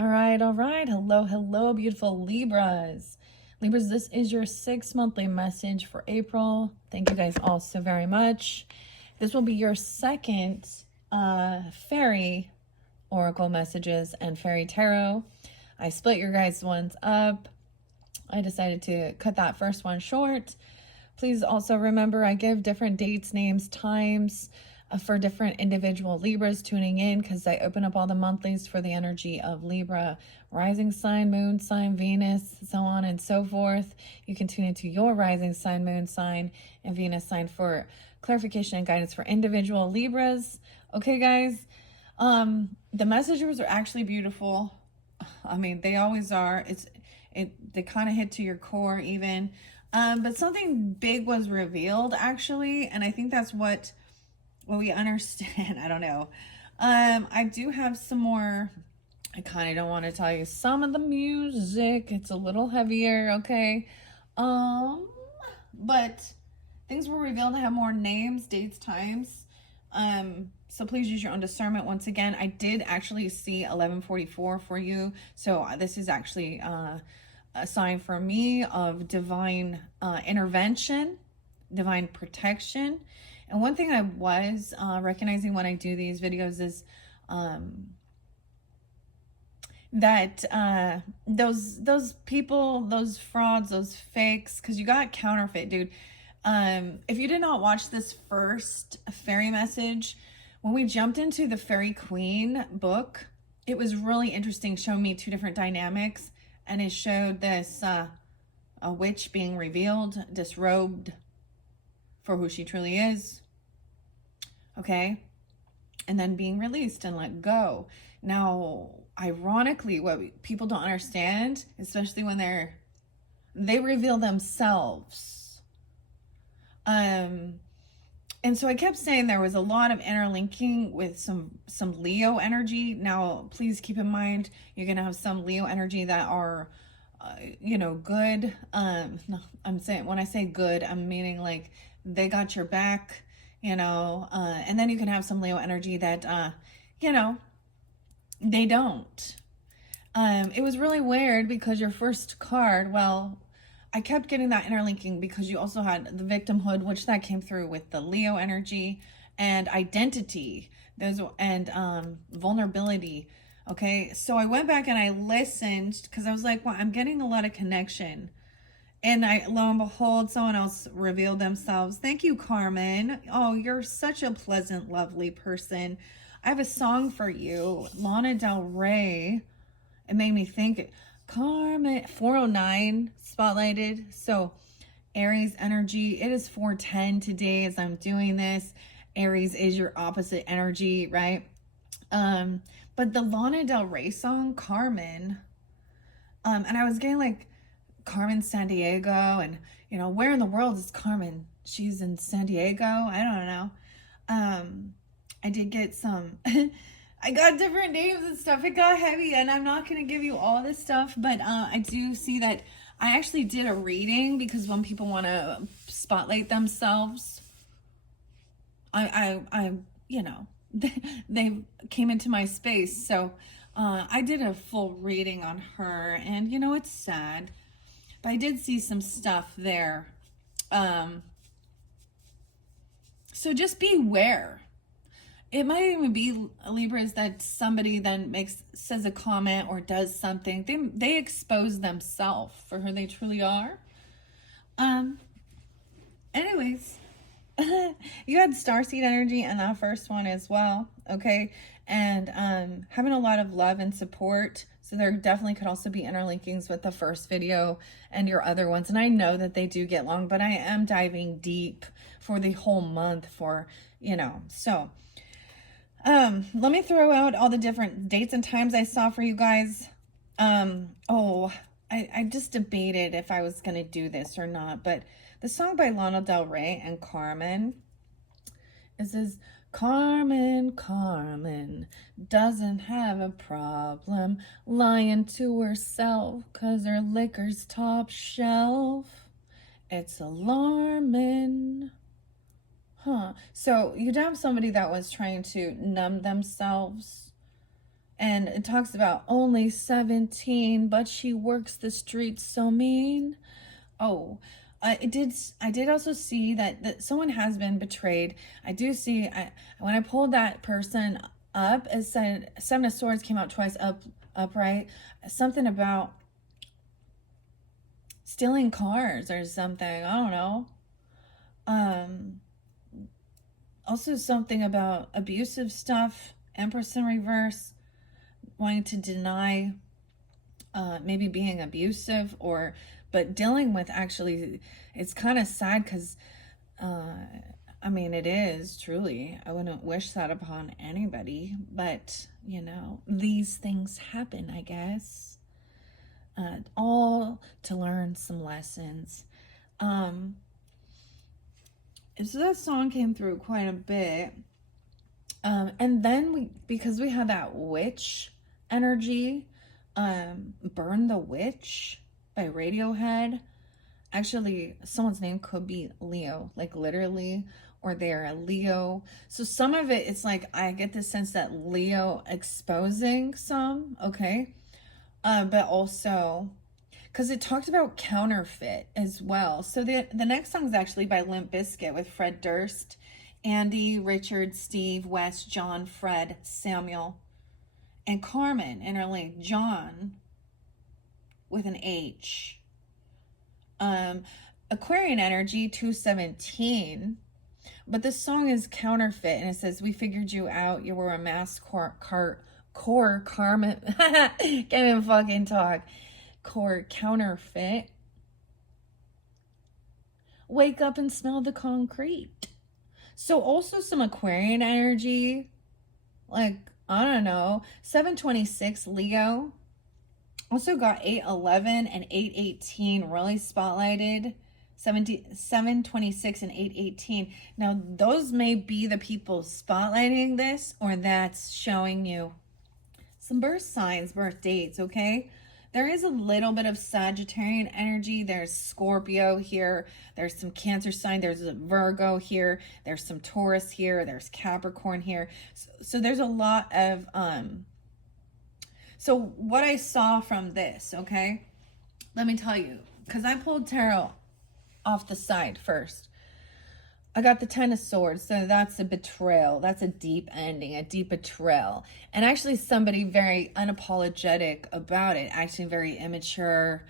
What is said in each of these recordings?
All right, all right. Hello, hello, beautiful Libras. Libras, this is your 6 monthly message for April. Thank you guys all so very much. This will be your second Faerie Oracle messages and Faerie Tarot. I split your guys' ones up. I decided to cut that first one short. Please also remember I give different dates, names, times for different individual Libras tuning in, because I open up all the monthlies for the energy of Libra, rising sign, moon sign, Venus, so on and so forth. You can tune into your rising sign, moon sign, and Venus sign for clarification and guidance for individual Libras. Okay, guys, the messages are actually beautiful. I mean, they always are. They kind of hit to your core even. But something big was revealed actually, and I think that's what we understand. I don't know. I do have some more. I kind of don't want to tell you some of the music. It's a little heavier, okay? But things were revealed. I have more names, dates, times. So please use your own discernment. Once again, I did actually see 1144 for you. So this is actually a sign for me of divine intervention, divine protection. And one thing I was recognizing when I do these videos is that those people, those frauds, those fakes, because you got counterfeit, dude. If you did not watch this first Faerie message, when we jumped into the Faerie Queen book, it was really interesting, showing me two different dynamics. And it showed this a witch being revealed, disrobed for who she truly is. Okay? And then being released and let go. Now, ironically, what people don't understand, especially when they reveal themselves. And so I kept saying there was a lot of interlinking with some Leo energy. Now, please keep in mind, you're going to have some Leo energy that are, good. No, I'm saying, when I say good, I'm meaning like they got your back, and then you can have some Leo energy that, they don't. It was really weird because your first card, well, I kept getting that interlinking because you also had the victimhood, which that came through with the Leo energy, and identity, and vulnerability. Okay, so I went back and I listened because I was like, well, I'm getting a lot of connection. And lo and behold, someone else revealed themselves. Thank you, Carmen. Oh, you're such a pleasant, lovely person. I have a song for you, Lana Del Rey. It made me think. Carmen, 409 spotlighted. So Aries energy, it is 410 today as I'm doing this. Aries is your opposite energy, right? But the Lana Del Rey song, Carmen, and I was getting like Carmen Sandiego, and where in the world is Carmen? She's in San Diego. I don't know. I did get some I got different names and stuff. It got heavy, and I'm not going to give you all this stuff, but I do see that I actually did a reading because when people want to spotlight themselves, I they came into my space. So I did a full reading on her, and it's sad, but I did see some stuff there. So just beware. It might even be Libras that somebody then says a comment or does something. They expose themselves for who they truly are. Anyways, you had starseed energy in that first one as well, okay? And having a lot of love and support. So there definitely could also be interlinkings with the first video and your other ones. And I know that they do get long, but I am diving deep for the whole month so. Let me throw out all the different dates and times I saw for you guys. I just debated if I was going to do this or not, but the song by Lana Del Rey and Carmen, it says, Carmen doesn't have a problem lying to herself 'cause her liquor's top shelf. It's alarming. So you'd have somebody that was trying to numb themselves And it talks about only 17, but she works the streets so mean. Oh, I did also see that someone has been betrayed. I do see, when I pulled that person up, it said Seven of Swords came out twice upright. Something about stealing cars or something. I don't know. Um, Also something about abusive stuff. Empress in reverse, wanting to deny maybe being abusive, or but dealing with, actually, it's kind of sad because I mean, it is truly, I wouldn't wish that upon anybody, but you know, these things happen, I guess, all to learn some lessons. So that song came through quite a bit. And then because we had that witch energy, Burn the Witch by Radiohead. Actually, someone's name could be Leo, like literally, or they're a Leo. So some of it, it's like, I get the sense that Leo exposing some, okay? But also, because it talked about Counterfeit as well. So the next song is actually by Limp Bizkit with Fred Durst, Andy, Richard, Steve, Wes, John, Fred, Samuel, and Carmen interlinked. John with an H. Aquarian energy 217. But this song is Counterfeit, and it says, we figured you out. You were a mass core Carmen. Can't even fucking talk. Core counterfeit. Wake up and smell the concrete. So also some Aquarian energy, like, I don't know, 726 Leo. Also got 811 and 818 really spotlighted. 726 and 818. Now those may be the people spotlighting this, or that's showing you some birth signs, birth dates, okay? There is a little bit of Sagittarian energy. There's Scorpio here. There's some Cancer sign. There's a Virgo here. There's some Taurus here. There's Capricorn here. So there's a lot of, so what I saw from this, okay? Let me tell you, because I pulled tarot off the side first. I got the Ten of Swords, so that's a betrayal. That's a deep ending, a deep betrayal. And actually somebody very unapologetic about it, actually very immature,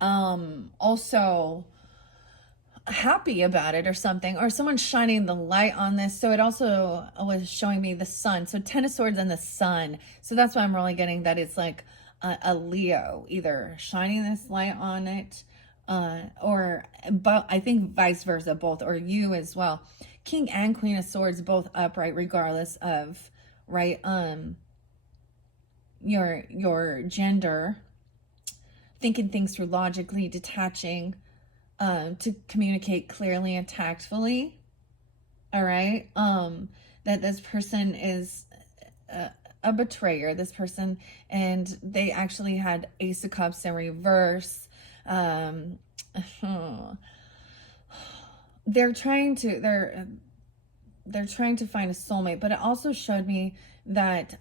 also happy about it or something, or someone shining the light on this. So it also was showing me the sun. So Ten of Swords and the sun. So that's why I'm really getting that it's like a Leo, either shining this light on it, but I think vice versa, both, or you as well. King and Queen of Swords both upright, regardless of, right, your gender. Thinking things through logically, detaching, to communicate clearly and tactfully. All right, that this person is a betrayer, this person, and they actually had Ace of Cups in reverse. They're trying to find a soulmate, but it also showed me that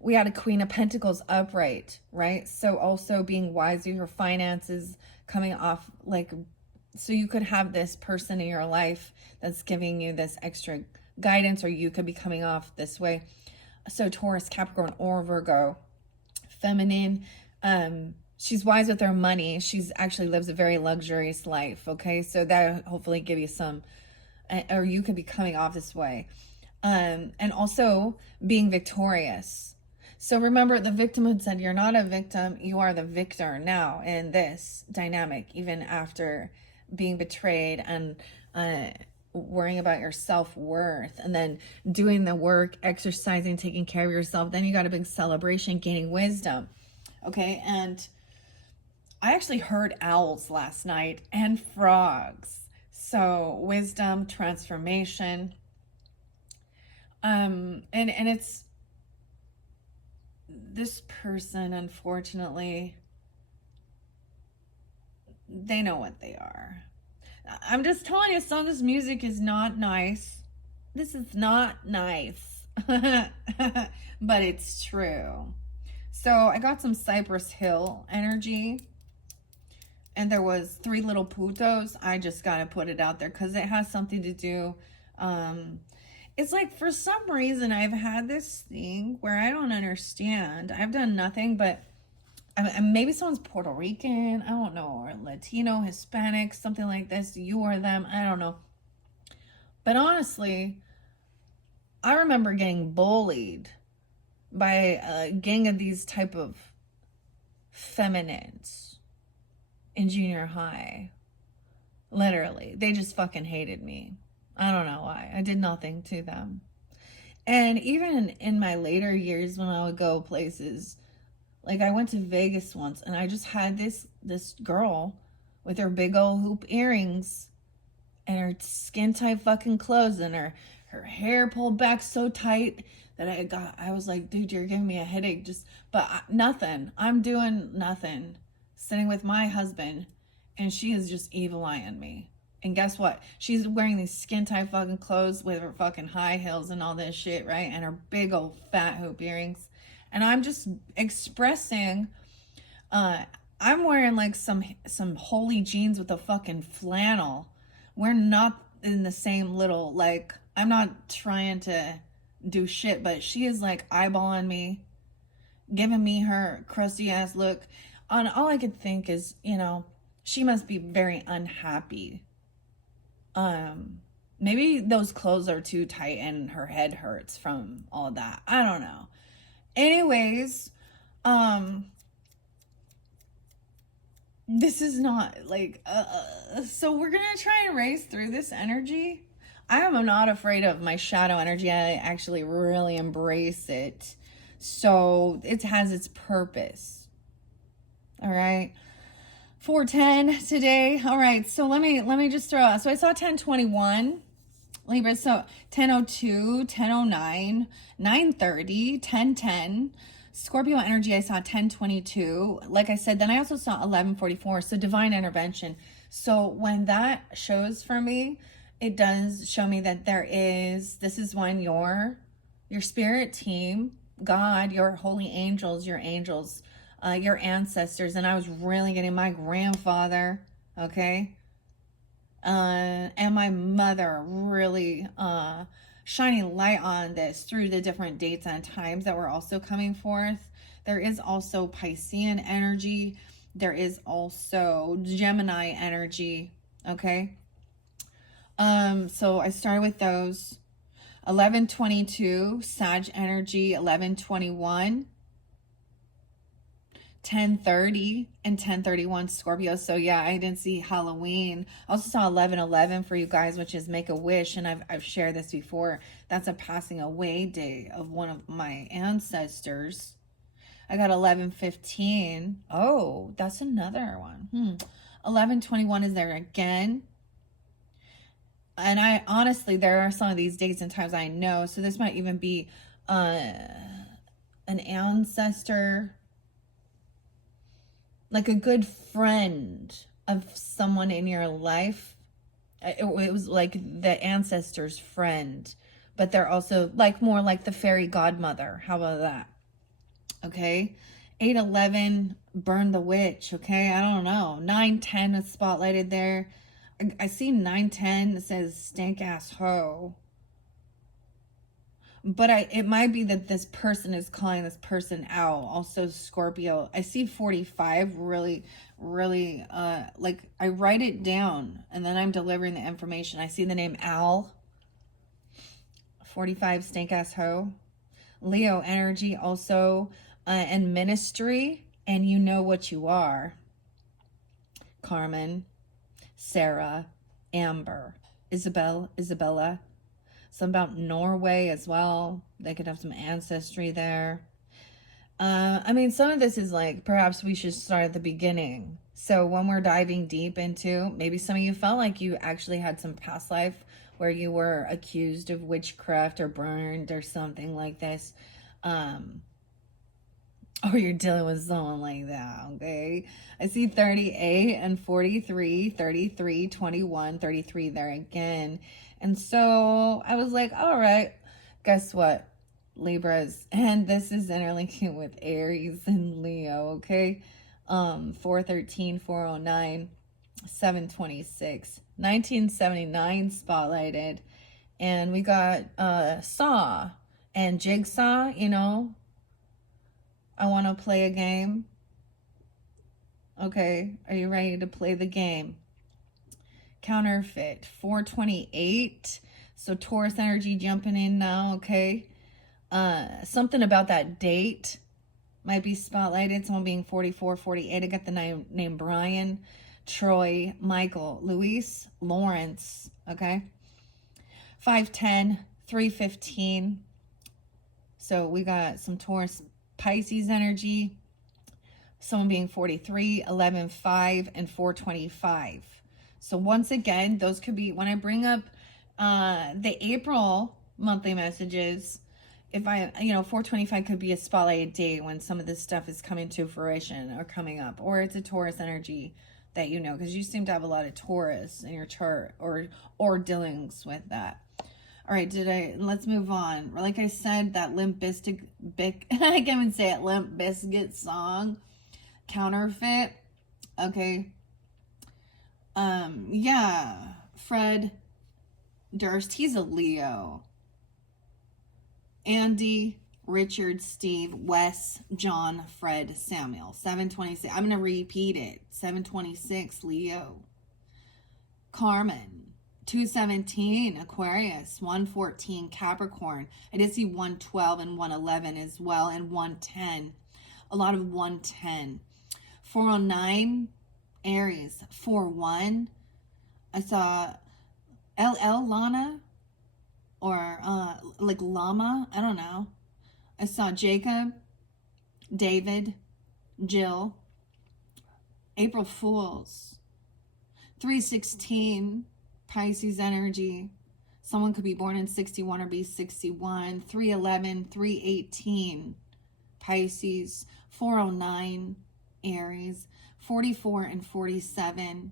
we had a Queen of Pentacles upright, right? So also being wise with your finances, coming off, like, so you could have this person in your life that's giving you this extra guidance, or you could be coming off this way. So Taurus, Capricorn, or Virgo, feminine. She's wise with her money. She's actually lives a very luxurious life, okay? So that hopefully give you some, or you could be coming off this way. And also being victorious. So remember, the victimhood said you're not a victim, you are the victor now in this dynamic, even after being betrayed and worrying about your self-worth, and then doing the work, exercising, taking care of yourself. Then you got a big celebration, gaining wisdom, okay? And I actually heard owls last night and frogs. So wisdom, transformation. And it's this person, unfortunately, they know what they are. I'm just telling you, some of this music is not nice. This is not nice. But it's true. So I got some Cypress Hill energy, and there was 3 little putos. I just got to put it out there because it has something to do. It's like, for some reason, I've had this thing where I don't understand. I've done nothing but, maybe someone's Puerto Rican, I don't know, or Latino, Hispanic, something like this, you or them, I don't know. But honestly, I remember getting bullied by a gang of these type of feminines in junior high. Literally, they just fucking hated me. I don't know why. I did nothing to them. And even in my later years, when I would go places, like I went to Vegas once, and I just had this girl with her big old hoop earrings and her skin tight fucking clothes, and her hair pulled back so tight that I was like, dude, you're giving me a headache. Nothing. I'm doing nothing. Sitting with my husband, and she is just evil eyeing me. And guess what? She's wearing these skin tight fucking clothes with her fucking high heels and all this shit, right? And her big old fat hoop earrings. And I'm just expressing, I'm wearing like some holy jeans with a fucking flannel. We're not in the same little, like, I'm not trying to do shit, but she is like eyeballing me, giving me her crusty ass look. And all I could think is, she must be very unhappy. Maybe those clothes are too tight and her head hurts from all of that. I don't know. Anyways, this is not like, so we're gonna try and race through this energy. I am not afraid of my shadow energy. I actually really embrace it. So it has its purpose. All right. 410 today. All right. So let me just throw out. So I saw 1021 Libra. So 1002, 1009, 930, 1010. Scorpio energy, I saw 1022. Like I said, then I also saw 1144. So divine intervention. So when that shows for me, it does show me that this is when your spirit team, God, your holy angels, your ancestors, and I was really getting my grandfather, okay, and my mother really shining light on this through the different dates and times that were also coming forth. There is also Piscean energy. There is also Gemini energy, okay? So I started with those. 1122, Sag energy, 1121. 1030 and 1031 Scorpio. So yeah, I didn't see Halloween. I also saw 1111 for you guys, which is Make a Wish, and I've shared this before. That's a passing away day of one of my ancestors. I got 1115. Oh, that's another one. 1121 is there again. And I honestly, there are some of these dates and times I know. So this might even be an ancestor, like a good friend of someone in your life. It was like the ancestor's friend, but they're also like more like the fairy godmother. How about that? Okay. 811, burn the witch. Okay. I don't know. 910 is spotlighted there. I see 910 that says stank ass hoe. But it might be that this person is calling this person out. Also Scorpio. I see 45 really, really, like I write it down and then I'm delivering the information. I see the name Al. 45, stank ass hoe. Leo energy also, and ministry, and you know what you are. Carmen, Sarah, Amber, Isabella. Some about Norway as well. They could have some ancestry there. I mean, some of this is like, perhaps we should start at the beginning. So when we're diving deep into, maybe some of you felt like you actually had some past life where you were accused of witchcraft or burned or something like this. Or you're dealing with someone like that, okay? I see 38 and 43, 33, 21, 33 there again. And so I was like, all right, guess what? Libras, and this is interlinking with Aries and Leo, okay? 413, 409, 726, 1979 spotlighted, and we got Saw and Jigsaw, you know. I want to play a game. Okay, are you ready to play the game? Counterfeit, 428. So Taurus energy jumping in now, okay? Something about that date might be spotlighted. Someone being 44, 48. I got the name Brian, Troy, Michael, Luis, Lawrence, okay? 510, 315. So we got some Taurus Pisces energy. Someone being 43, 11, 5, and 425. So once again, those could be, when I bring up the April monthly messages, if 425 could be a spotlighted date when some of this stuff is coming to fruition or coming up, or it's a Taurus energy that you know, because you seem to have a lot of Taurus in your chart or dealings with that. All right, let's move on. Like I said, that Limp Bizkit, I can't even say it, Limp Bizkit song, Counterfeit, okay. Yeah, Fred Durst, he's a Leo. Andy, Richard, Steve, Wes, John, Fred, Samuel. 726. I'm going to repeat it. 726, Leo. Carmen. 217, Aquarius. 114, Capricorn. I did see 112 and 111 as well, and 110. A lot of 110. 409, Aries. 41. I saw LL Lana. Or like Llama, I don't know. I saw Jacob, David, Jill, April Fools, 316, Pisces energy. Someone could be born in 61 or be 61. 311, 318, Pisces, 409, Aries, 44 and 47.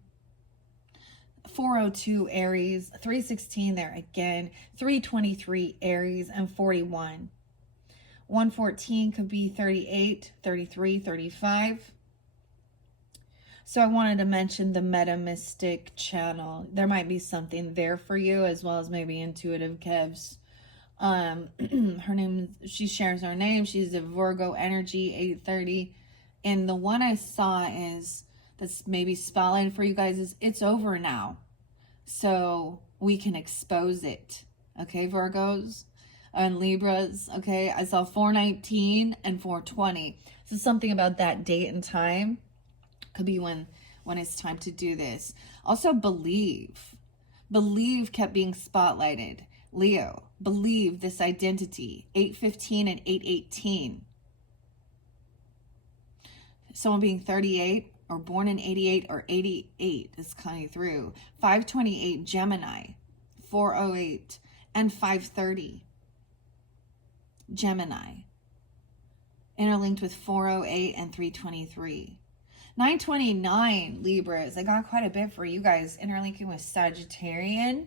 402 Aries, 316 there again, 323 Aries, and 41. 114 could be 38, 33, 35. So I wanted to mention the Meta Mystic channel. There might be something there for you, as well as maybe Intuitive Kev's. Her name, she shares her name. She's a Virgo energy, 830. And the one I saw that's maybe spotlighted for you guys is it's over now. So we can expose it. Okay, Virgos and Libras. Okay, I saw 419 and 420. So something about that date and time could be when it's time to do this. Also, believe kept being spotlighted. Leo, believe this identity. 815 and 818. Someone being 38 or born in 88 or 88 is coming through. 528 Gemini, 408 and 530 Gemini, interlinked with 408 and 323. 929 Libras. I got quite a bit for you guys, interlinking with Sagittarian.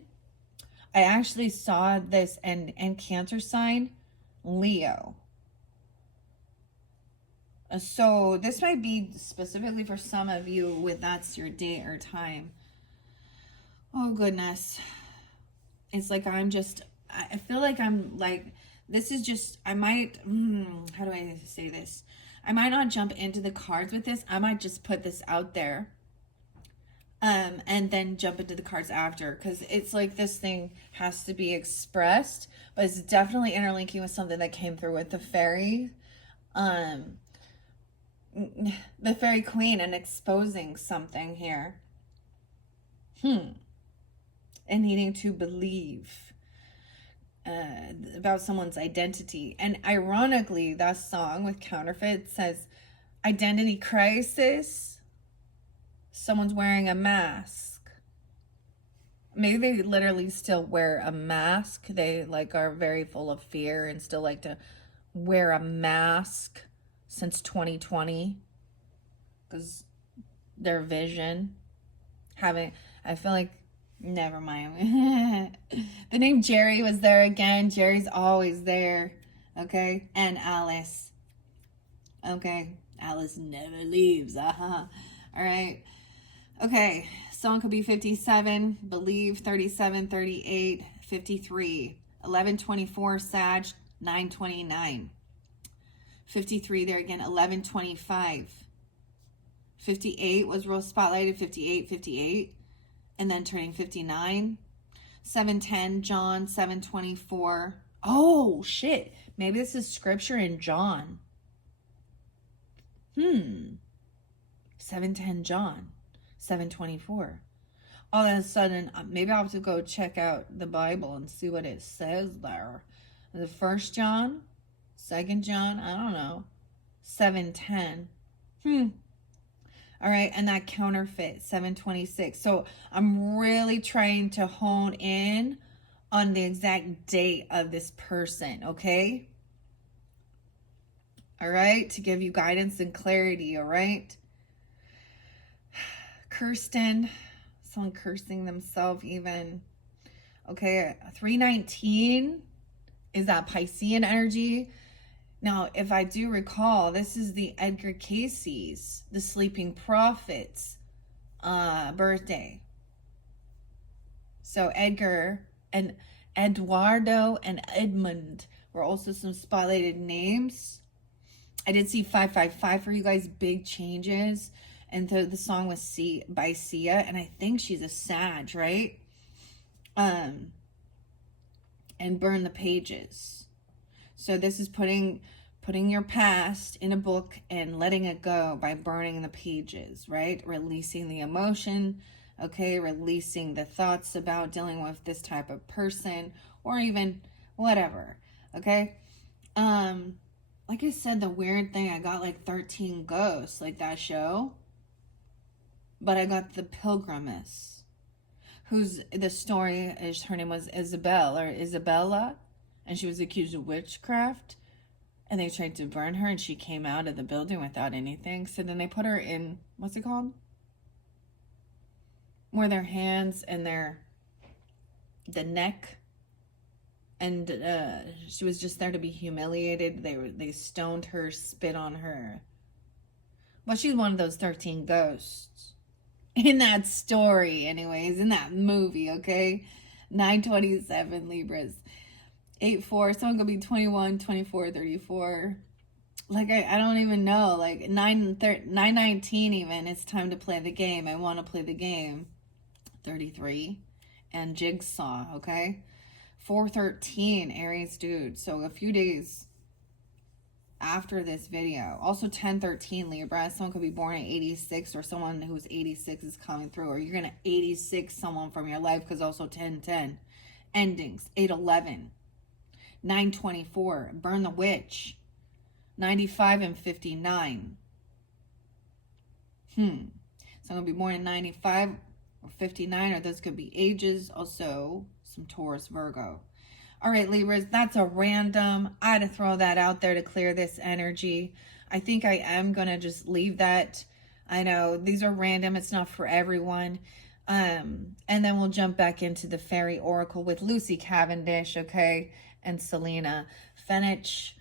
I actually saw this and Cancer sign, Leo. So this might be specifically for some of you with that's your date or time. Oh goodness. It's like I feel like I'm like, this is just, I might, how do I say this? I might not jump into the cards with this. I might just put this out there. And then jump into the cards after, because it's like this thing has to be expressed, but it's definitely interlinking with something that came through with the Faerie. The Fairy Queen and exposing something here. And needing to believe about someone's identity. And ironically, that song with Counterfeit says identity crisis. Someone's wearing a mask. Maybe they literally still wear a mask. They like are very full of fear and still like to wear a mask since 2020, because their vision I feel like, never mind. The name Jerry was there again. Jerry's always there. Okay? And Alice. Okay? Alice never leaves. All right? Okay. Someone could be 57, believe 37, 38, 53, 1124, Sag, 929. 53 there again, 1125. 58 was real spotlighted, 58, 58. And then turning 59. 710, John, 724. Oh, shit. Maybe this is scripture in John. 710, John, 724. All of a sudden, maybe I'll have to go check out the Bible and see what it says there. The 1st John, 2nd John, I don't know. 710. All right, and that counterfeit, 726. So I'm really trying to hone in on the exact date of this person, okay? All right, to give you guidance and clarity, all right? Kirsten, someone cursing themselves even. Okay, 319 is that Piscean energy. Now, if I do recall, this is the Edgar Cayce's, the Sleeping Prophet's birthday. So Edgar and Eduardo and Edmund were also some spotlighted names. I did see 555 for you guys, big changes. And the song was by Sia, and I think she's a Sag, right? And burn the pages. So this is putting your past in a book and letting it go by burning the pages, right? Releasing the emotion, okay? Releasing the thoughts about dealing with this type of person or even whatever, okay? Like I said, the weird thing, I got like 13 ghosts, like that show. But I got the Pilgrimess, who's the story is her name was Isabella, and she was accused of witchcraft, and they tried to burn her, and she came out of the building without anything. So then they put her in, what's it called? Where their hands and the neck, and she was just there to be humiliated. They stoned her, spit on her. Well, she's one of those 13 ghosts in that story, anyways, in that movie, okay? 927 Libras. 8-4, someone could be 21, 24, 34. Like, I don't even know. Like, 919 even, it's time to play the game. I want to play the game. 33. And Jigsaw, okay? 413, Aries dude. So a few days after this video. Also 1013 Libra. Someone could be born in 86, or someone who's 86 is coming through, or you're going to 86 someone from your life, because also 1010. Endings. 811. 924. Burn the witch. 95 and 59. Someone could be born in 95 or 59, or those could be ages. Also some Taurus, Virgo. All right, Libras, that's a random. I had to throw that out there to clear this energy. I think I am going to just leave that. I know these are random. It's not for everyone. And then we'll jump back into the Faerie Oracle with Lucy Cavendish, okay, and Selena Fenich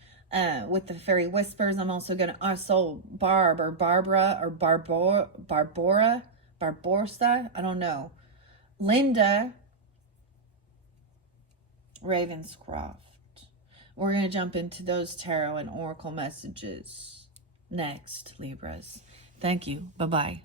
with the Faerie Whispers. I'm also going to, Barbara, Barbosa, I don't know. Linda Ravenscroft. We're going to jump into those tarot and oracle messages next, Libras. Thank you. Bye-bye.